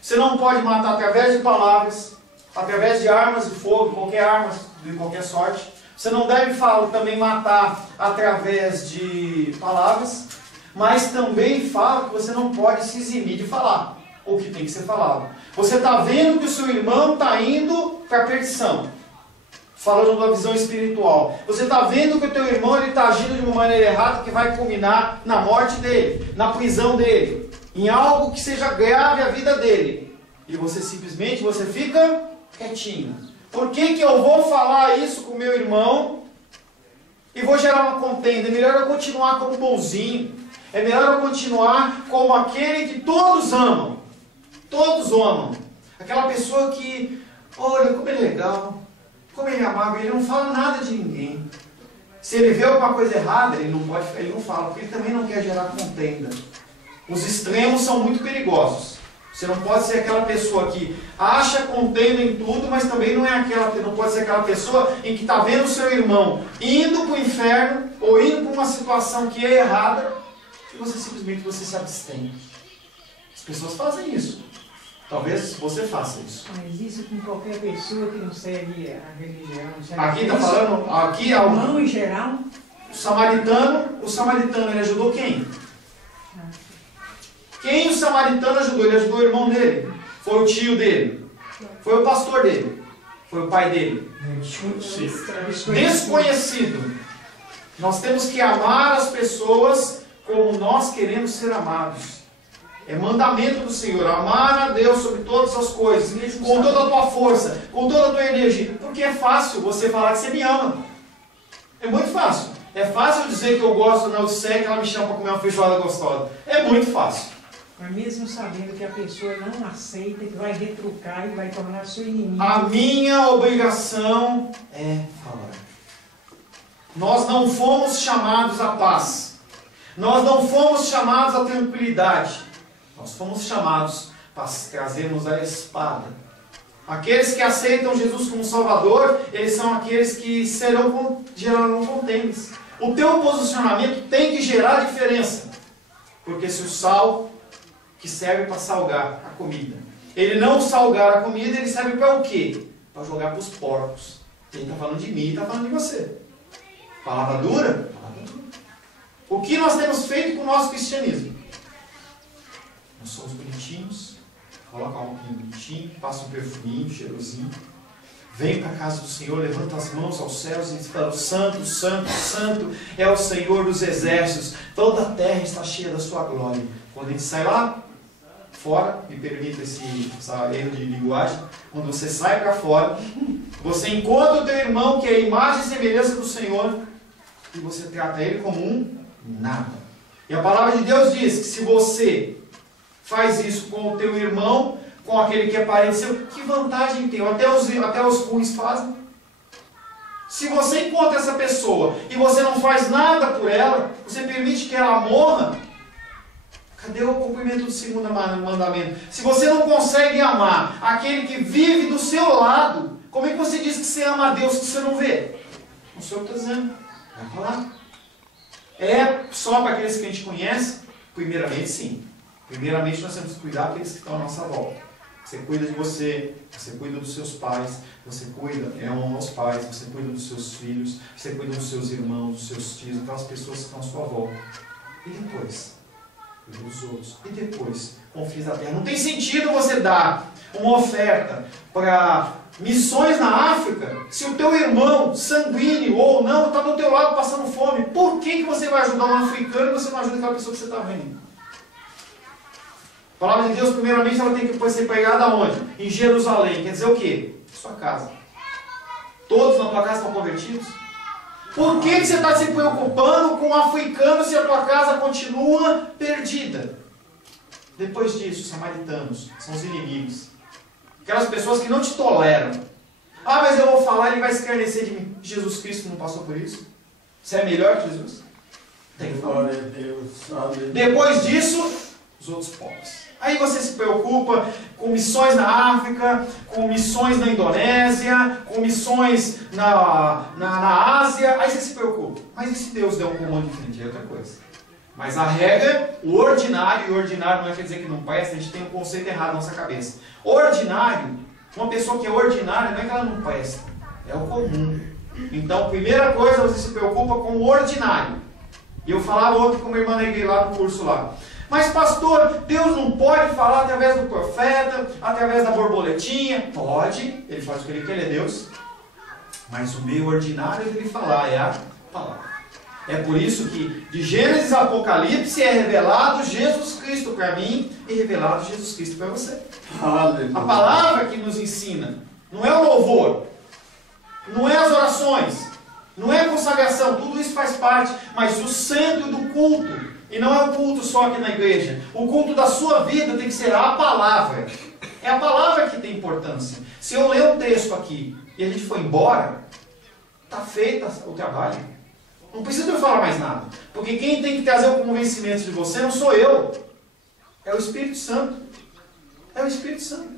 Você não pode matar através de palavras, através de armas de fogo, qualquer arma de qualquer sorte. Você não deve também matar através de palavras, mas também fala que você não pode se eximir de falar o que tem que ser falado. Você está vendo que o seu irmão está indo para a perdição, falando da visão espiritual. Você está vendo que o teu irmão está agindo de uma maneira errada que vai culminar na morte dele, na prisão dele, em algo que seja grave à vida dele. E você simplesmente fica quietinho. Por que eu vou falar isso com o meu irmão e vou gerar uma contenda? É melhor eu continuar como bonzinho. É melhor eu continuar como aquele que todos amam. Todos amam. Aquela pessoa que, olha, como ele é legal, como ele é amável, ele não fala nada de ninguém. Se ele vê alguma coisa errada, ele não fala, porque ele também não quer gerar contenda. Os extremos são muito perigosos. Você não pode ser aquela pessoa que acha contenda em tudo, mas também não pode ser aquela pessoa em que está vendo o seu irmão indo para o inferno, ou indo para uma situação que é errada, e você simplesmente se abstém. As pessoas fazem isso. Talvez você faça isso. Mas isso com qualquer pessoa que não segue a religião. Aqui está falando, aqui é não em geral. O samaritano ele ajudou quem? Quem o samaritano ajudou? Ele ajudou o irmão dele. Foi o tio dele. Foi o pastor dele. Foi o pai dele. Desconhecido. Nós temos que amar as pessoas como nós queremos ser amados. É mandamento do Senhor. Amar a Deus sobre todas as coisas. Com toda a tua força. Com toda a tua energia. Porque é fácil você falar que você me ama. É muito fácil. É fácil dizer que eu gosto da Odisseia, que ela me chama para comer uma feijoada gostosa. É muito fácil. Mas mesmo sabendo que a pessoa não aceita, que vai retrucar e vai tornar seu inimigo. A minha obrigação é falar. Nós não fomos chamados à paz. Nós não fomos chamados à tranquilidade. Nós fomos chamados para trazermos a espada. Aqueles que aceitam Jesus como Salvador, eles são aqueles que gerarão contendas. O teu posicionamento tem que gerar diferença. Porque se o sal, que serve para salgar a comida, ele não salgar a comida, ele serve para o quê? Para jogar para os porcos. Ele está falando de mim, está falando de você. Palavra dura? Palavra dura. O que nós temos feito com o nosso cristianismo? Nós somos bonitinhos, coloca um bonitinho, passa um perfuminho, cheirosinho, vem para a casa do Senhor, levanta as mãos aos céus e fala: Santo, Santo, Santo é o Senhor dos exércitos, toda a terra está cheia da sua glória. Quando a gente sai lá fora, me permita esse erro de linguagem, quando você sai para fora, você encontra o teu irmão que é a imagem e semelhança do Senhor, e você trata ele como um nada. E a palavra de Deus diz que se você faz isso com o teu irmão, com aquele que é parente seu, que vantagem tem? Até os ruins fazem. Se você encontra essa pessoa e você não faz nada por ela, você permite que ela morra, cadê o cumprimento do segundo mandamento? Se você não consegue amar aquele que vive do seu lado, como é que você diz que você ama a Deus que você não vê? O Senhor está dizendo. Vai falar. É só para aqueles que a gente conhece? Primeiramente, sim. Primeiramente, nós temos que cuidar daqueles que estão à nossa volta. Você cuida de você, você cuida dos seus pais, você cuida, honra aos pais, você cuida dos seus filhos, você cuida dos seus irmãos, dos seus tios, aquelas pessoas que estão à sua volta. E depois? Cuida dos outros. E depois? Confie da terra. Não tem sentido você dar uma oferta para missões na África se o teu irmão, sanguíneo ou não, está do teu lado passando fome. Por que você vai ajudar um africano e você não ajuda aquela pessoa que você está vendo? A palavra de Deus, primeiramente, ela tem que ser pregada onde? Em Jerusalém. Quer dizer o quê? Sua casa. Todos na tua casa estão convertidos? Por que você está se preocupando com o africano se a tua casa continua perdida? Depois disso, os samaritanos são os inimigos. Aquelas pessoas que não te toleram. Ah, mas eu vou falar, ele vai escarnecer de mim. Jesus Cristo não passou por isso? Você é melhor que Jesus? Tem que falar. Depois disso, os outros povos. Aí você se preocupa com missões na África, com missões na Indonésia, com missões na Ásia. Aí você se preocupa. Mas e se Deus der um comando diferente? É outra coisa. Mas a regra, o ordinário, e o ordinário não quer dizer que não presta, a gente tem um conceito errado na nossa cabeça. Ordinário, uma pessoa que é ordinária, não é que ela não presta, é o comum. Então, primeira coisa, você se preocupa com o ordinário. E eu falava ontem com uma irmã na igreja lá no curso lá. Mas pastor, Deus não pode falar através do profeta, através da borboletinha? Pode, ele faz o que ele quer, ele é Deus. Mas o meio ordinário de ele falar é a palavra. É por isso que de Gênesis a Apocalipse é revelado Jesus Cristo para mim e revelado Jesus Cristo para você. Aleluia. A palavra que nos ensina, não é o louvor, não é as orações, não é a consagração, tudo isso faz parte, mas o centro do culto. E não é o culto só aqui na igreja. O culto da sua vida tem que ser a palavra. É a palavra que tem importância. Se eu ler um texto aqui e a gente for embora, está feito o trabalho. Não precisa eu falar mais nada. Porque quem tem que trazer o convencimento de você não sou eu. É o Espírito Santo. É o Espírito Santo.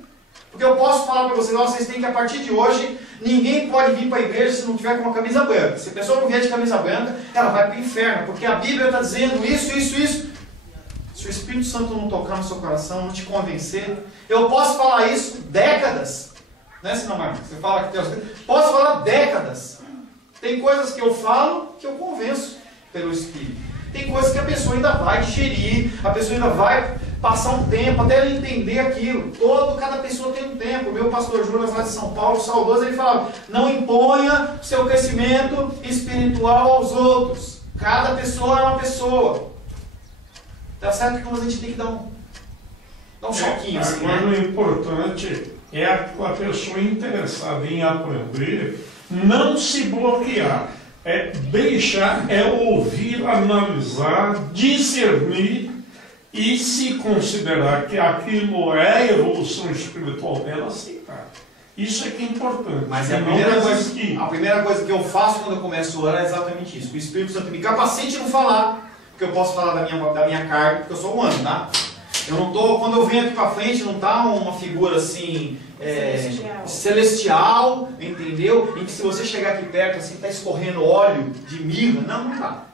Porque eu posso falar para vocês, vocês têm que a partir de hoje, ninguém pode vir para a igreja se não tiver com uma camisa branca. Se a pessoa não vier de camisa branca, ela vai para o inferno. Porque a Bíblia está dizendo isso, isso, isso. Se o Espírito Santo não tocar no seu coração, não te convencer, eu posso falar isso décadas. Né, senão, Marcos? Você fala que Deus... Posso falar décadas. Tem coisas que eu falo que eu convenço pelo Espírito. Tem coisas que a pessoa ainda vai digerir, a pessoa ainda vai passar um tempo até ela entender aquilo. Cada pessoa tem um tempo. O meu pastor Júlio, lá de São Paulo, saudoso, ele falava: não imponha o seu crescimento espiritual aos outros. Cada pessoa é uma pessoa. Tá certo que a gente tem que dar um choquinho assim, né? O importante é a pessoa interessada em aprender não se bloquear. É deixar, é ouvir, analisar, discernir e se considerar que aquilo é a evolução espiritual dela, aceitar. Isso é que é importante. Mas a primeira coisa que eu faço quando eu começo a orar é exatamente isso. O Espírito Santo me capacite a não falar. porque eu posso falar da minha carne, porque eu sou humano, tá? Eu não tô, quando eu venho aqui para frente, não tá uma figura assim celestial, entendeu? Em que se você chegar aqui perto, assim, tá escorrendo óleo de mirra. Não tá.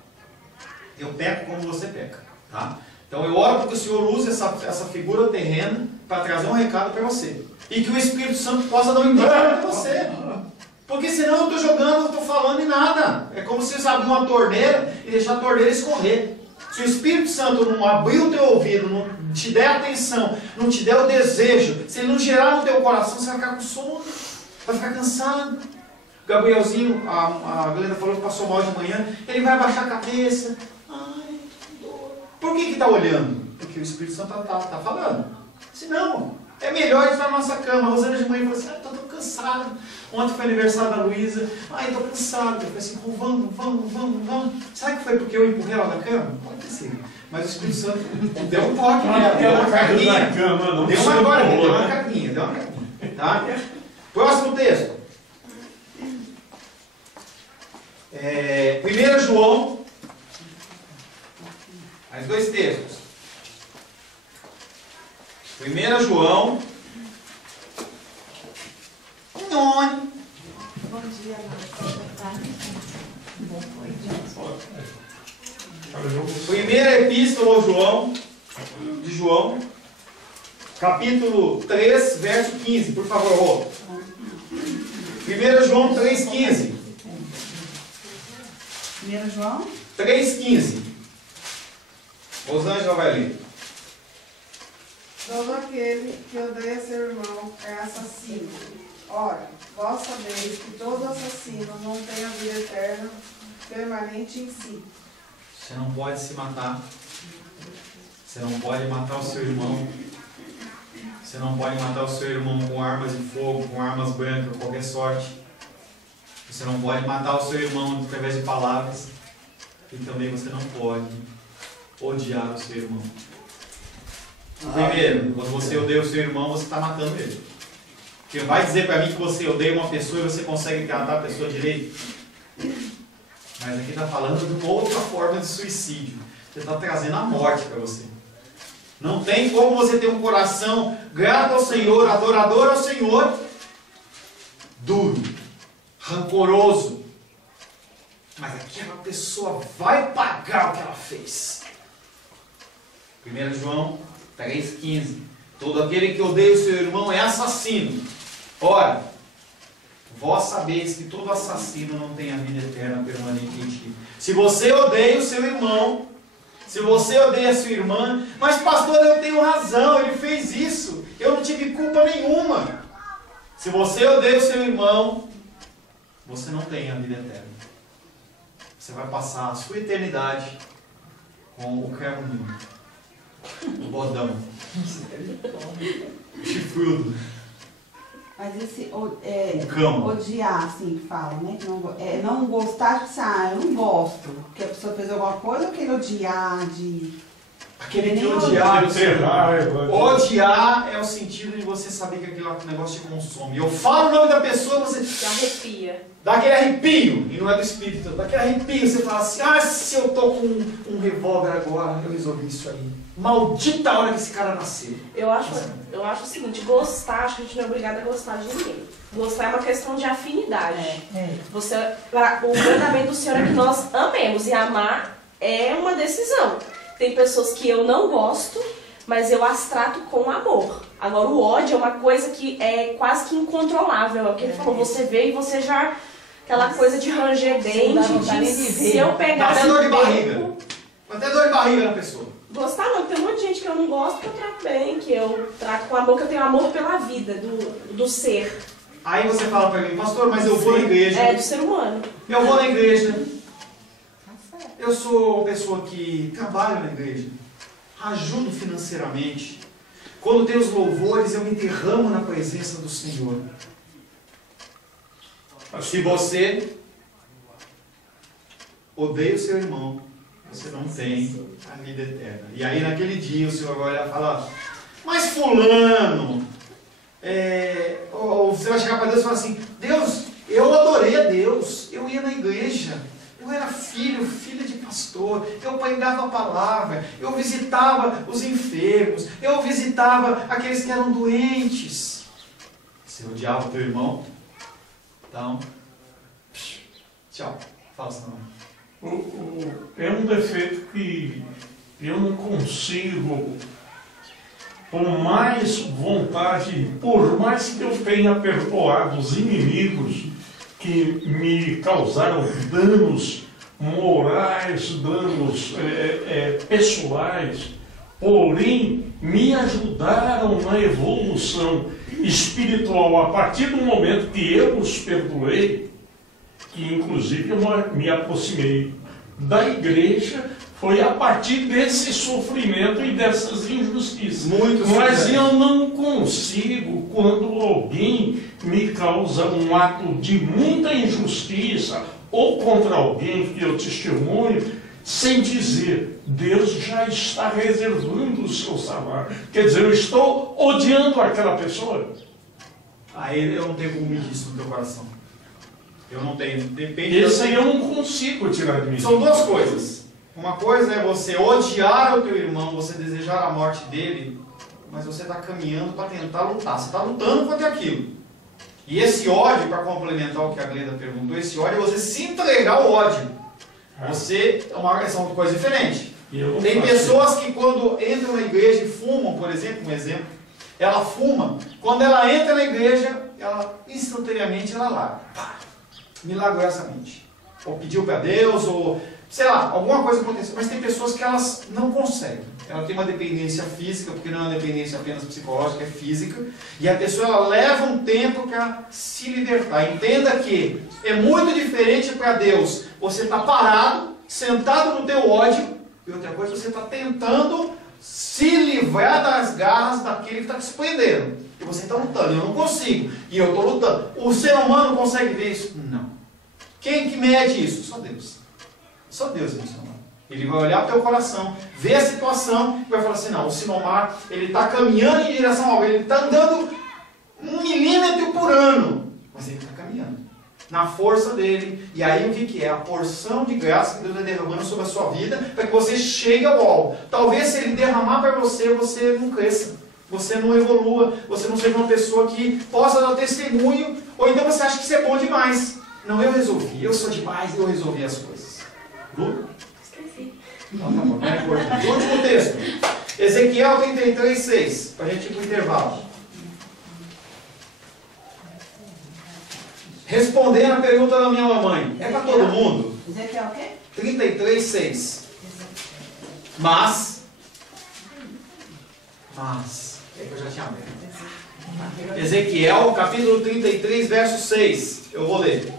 Eu peco como você peca, tá? Então eu oro para que o Senhor use essa figura terrena para trazer um recado para você. E que o Espírito Santo possa dar um impacto para você. Porque senão eu estou jogando, eu estou falando em nada. É como se você abrir uma torneira e deixar a torneira escorrer. Se o Espírito Santo não abrir o teu ouvido, não te der atenção, não te der o desejo, se ele não gerar no teu coração, você vai ficar com sono, vai ficar cansado. O Gabrielzinho, a Glenda falou que passou mal de manhã, ele vai abaixar a cabeça. Ai, por que está olhando? Porque o Espírito Santo está falando. Se não, é melhor estar na nossa cama. A Rosana de manhã falou assim, estou tão cansado. Ontem foi aniversário da Luísa. Ai, estou cansado. Eu falei assim, vamos. Sabe que foi porque eu empurrei ela da cama? Pode ter sido. Mas o Espírito Santo deu um toque nela, deu uma carguinha. Deu uma carguinha. Tá? Próximo texto. 1 João. Mais dois textos. 1 João. Bom dia, Primeira epístola ao João, de João, capítulo 3, verso 15. Por favor, Rô. 1 João 3,15. 1 João 3,15. Rosângela vai ler. todo aquele que odeia seu irmão é assassino. Ora, vós sabeis que todo assassino não tem a vida eterna permanente em si. Você não pode se matar. Você não pode matar o seu irmão. Você não pode matar o seu irmão com armas de fogo, com armas brancas, qualquer sorte. Você não pode matar o seu irmão através de palavras. E também você não pode odiar o seu irmão. Primeiro, quando você odeia o seu irmão, você está matando ele. Porque vai dizer para mim que você odeia uma pessoa e você consegue matar a pessoa direito? Mas aqui está falando de uma outra forma de suicídio. Você está trazendo a morte para você. Não tem como você ter um coração grato ao Senhor, adorador ao Senhor, duro, rancoroso. Mas aquela pessoa vai pagar o que ela fez. 1 João 3,15. Todo aquele que odeia o seu irmão é assassino. Ora, vós sabeis que todo assassino não tem a vida eterna permanente em ti. Se você odeia o seu irmão, se você odeia a sua irmã, mas pastor, eu tenho razão, ele fez isso, eu não tive culpa nenhuma. Se você odeia o seu irmão, você não tem a vida eterna. Você vai passar a sua eternidade com o cramunho, o bodão, o chifrudo. Mas esse o cão. odiar, assim, que fala, né? Que não gostar, tipo assim, eu não gosto. Porque a pessoa fez alguma coisa ou aquele odiar de... Aquele que odiar, odiar é o sentido de você saber que aquele negócio te consome. Eu falo o nome da pessoa, você Se arrepia. dá aquele arrepio, e não é do espírito, dá aquele arrepio, você fala assim, se eu tô com um revólver agora, eu resolvi isso aí. Maldita hora que esse cara nascer. Eu acho o seguinte, gostar, acho que a gente não é obrigado a gostar de ninguém. Gostar é uma questão de afinidade. O mandamento do Senhor é que nós amemos, e amar é uma decisão. Tem pessoas que eu não gosto, mas eu as trato com amor. Agora o ódio é uma coisa que é quase que incontrolável. É o que ele falou, você vê e você já... Aquela coisa de ranger dente, de se eu pegar... Dá até dor de barriga. Dá até dor de barriga na pessoa. Gostar não, tem um monte de gente que eu não gosto que eu trato bem, que eu trato com amor, que eu tenho amor pela vida, do ser. Aí você fala pra mim, pastor, mas eu vou na igreja. É, do ser humano. Eu vou na igreja. Eu sou uma pessoa que trabalha na igreja. Ajudo financeiramente. Quando tem os louvores, eu me derramo na presença do Senhor. Se você odeia o seu irmão, você não tem a vida eterna. E aí naquele dia o Senhor vai olhar e falar, mas fulano, ou você vai chegar para Deus e falar assim, Deus, eu adorei a Deus, eu ia na igreja, eu era filha de pastor. pastor, eu pregava a palavra, eu visitava os enfermos, eu visitava aqueles que eram doentes. Você odiava o teu irmão? Então, tchau. Fala assim, não. É um defeito que eu não consigo, por mais vontade, por mais que eu tenha perdoado os inimigos que me causaram danos morais, danos pessoais, porém me ajudaram na evolução espiritual a partir do momento que eu os perdoei, que inclusive eu me aproximei da igreja, foi a partir desse sofrimento e dessas injustiças. Mas eu não consigo, quando alguém me causa um ato de muita injustiça, ou contra alguém que eu testemunho, sem dizer, Deus já está reservando o seu salário. Quer dizer, eu estou odiando aquela pessoa. Aí eu não tenho como medir isso no teu coração. Eu não tenho. Depende. Esse aí eu não consigo tirar de mim. São duas coisas. Uma coisa é você odiar o teu irmão, você desejar a morte dele, mas você está caminhando para tentar lutar. Você está lutando contra aquilo. E esse ódio, para complementar o que a Glenda perguntou, esse ódio é você se entregar ao ódio. Você é uma são coisas diferentes. Tem pessoas que quando entram na igreja e fumam, por exemplo, um exemplo, ela fuma, quando ela entra na igreja, ela instantaneamente ela larga. Pá, milagrosamente. Ou pediu para Deus, ou sei lá, alguma coisa aconteceu. Mas tem pessoas que elas não conseguem. Ela tem uma dependência física, porque não é uma dependência apenas psicológica, é física. E a pessoa ela leva um tempo para se libertar. Entenda que é muito diferente para Deus você estar parado, sentado no teu ódio, e outra coisa, você está tentando se livrar das garras daquele que está te prendendo. E você está lutando. Eu não consigo. E eu estou lutando. O ser humano consegue ver isso? Não. Quem que mede isso? Só Deus. Só Deus é isso. Ele vai olhar para o teu coração, ver a situação e vai falar assim, não, o Sinomar, ele está caminhando em direção ao ele está andando 1 milímetro por ano, mas ele está caminhando na força dele. E aí o que é? A porção de graça que Deus vai derramando sobre a sua vida para que você chegue ao alvo. Talvez se ele derramar para você, você não cresça, você não evolua, você não seja uma pessoa que possa dar testemunho, ou então você acha que você é bom demais. Não, eu resolvi, eu sou demais, eu resolvi as coisas. Lu? Não, tá bom, não é importante. Último texto. Ezequiel 33, 6. Para a gente ir para o intervalo. Respondendo a pergunta da minha mamãe. É para todo mundo? Ezequiel o quê? 33, 6. Mas. É que eu já tinha aberto. Ezequiel, capítulo 33, verso 6. Eu vou ler.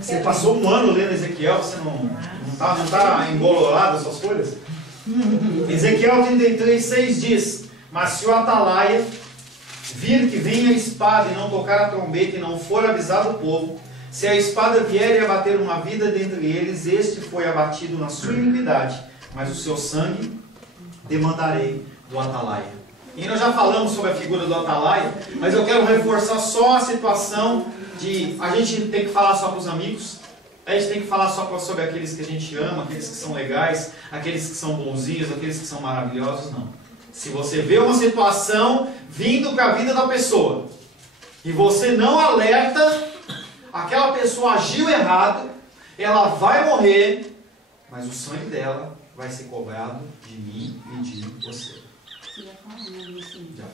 Você passou um ano lendo Ezequiel, você não está embolorado as suas folhas? Ezequiel 33, 6 diz: mas se o atalaia vir que vem a espada e não tocar a trombeta e não for avisado o povo, se a espada vier e abater uma vida dentre eles, este foi abatido na sua iniquidade, mas o seu sangue demandarei do atalaia. E nós já falamos sobre a figura do atalaia, mas eu quero reforçar só a situação de a gente tem que falar só para os amigos, a gente tem que falar só sobre aqueles que a gente ama, aqueles que são legais, aqueles que são bonzinhos, aqueles que são maravilhosos, não. Se você vê uma situação vindo para a vida da pessoa e você não alerta, aquela pessoa agiu errado, ela vai morrer, mas o sangue dela vai ser cobrado de mim e de você. Já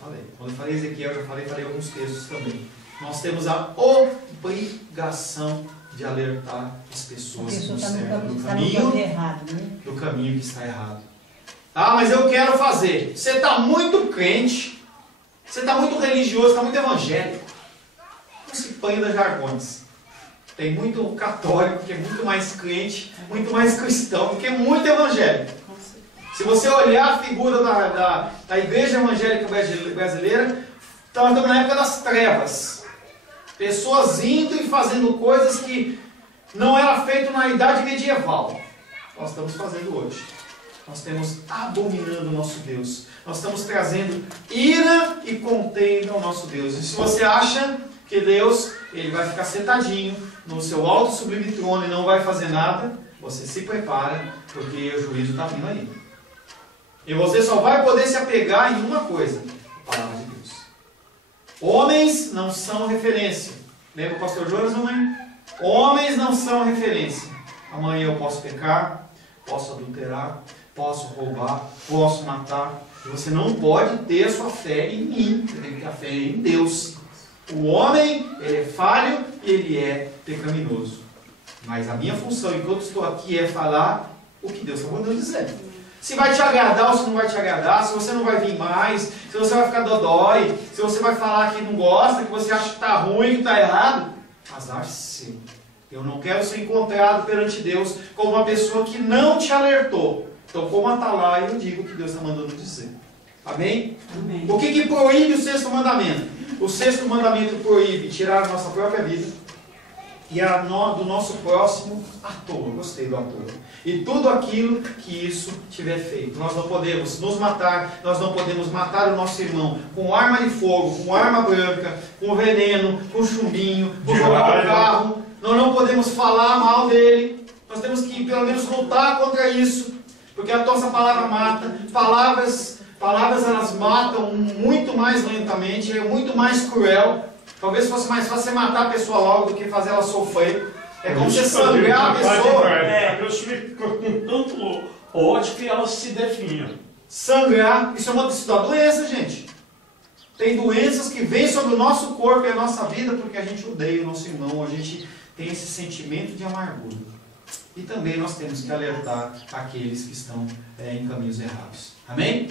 falei. Quando eu falei Ezequiel, eu já falei alguns textos também. Nós temos a obrigação de alertar as pessoas do caminho que está errado. Ah, mas eu quero fazer. Você está muito crente, você está muito religioso, está muito evangélico. Não se panha das jargões. Tem muito católico que é muito mais crente, muito mais cristão do que muito evangélico. Se você olhar a figura da igreja evangélica brasileira, nós estamos na época das trevas. Pessoas indo e fazendo coisas que não era feito na idade medieval. Nós estamos fazendo hoje. Nós estamos abominando o nosso Deus. Nós estamos trazendo ira e contenda ao nosso Deus. E se você acha Porque Deus, Ele vai ficar sentadinho no seu alto sublime trono e não vai fazer nada. Você se prepara, porque o juízo está vindo aí. E você só vai poder se apegar em uma coisa: a palavra de Deus. Homens não são referência. Lembra o pastor Jonas, mamãe? Homens não são referência. Amanhã eu posso pecar, posso adulterar, posso roubar, posso matar. E você não pode ter a sua fé em mim. Você tem que ter a fé em Deus. O homem, ele é falho e ele é pecaminoso. Mas a minha função, enquanto estou aqui, é falar o que Deus está mandando dizer. Se vai te agradar ou se não vai te agradar, se você não vai vir mais, se você vai ficar dodói, se você vai falar que não gosta, que você acha que está ruim, que está errado, azar seu. Eu não quero ser encontrado perante Deus como uma pessoa que não te alertou. Então, como atalaia, eu digo o que Deus está mandando dizer. Amém? Amém. O que proíbe o sexto mandamento? O sexto mandamento proíbe tirar a nossa própria vida e do nosso próximo à toa. Gostei do à toa. E tudo aquilo que isso tiver feito. Nós não podemos nos matar, nós não podemos matar o nosso irmão com arma de fogo, com arma branca, com veneno, com chumbinho, com jogar no carro. Nós não podemos falar mal dele. Nós temos que pelo menos lutar contra isso. Porque a nossa palavra mata. Palavras elas matam muito mais lentamente, é muito mais cruel. Talvez fosse mais fácil você matar a pessoa logo do que fazer ela sofrer. É como você sangrar a pessoa. A pessoa fica com tanto ódio que ela se definha. Sangrar, isso dá doença, gente. Tem doenças que vêm sobre o nosso corpo e a nossa vida porque a gente odeia o nosso irmão, a gente tem esse sentimento de amargura. E também nós temos que alertar aqueles que estão em caminhos errados. Amém?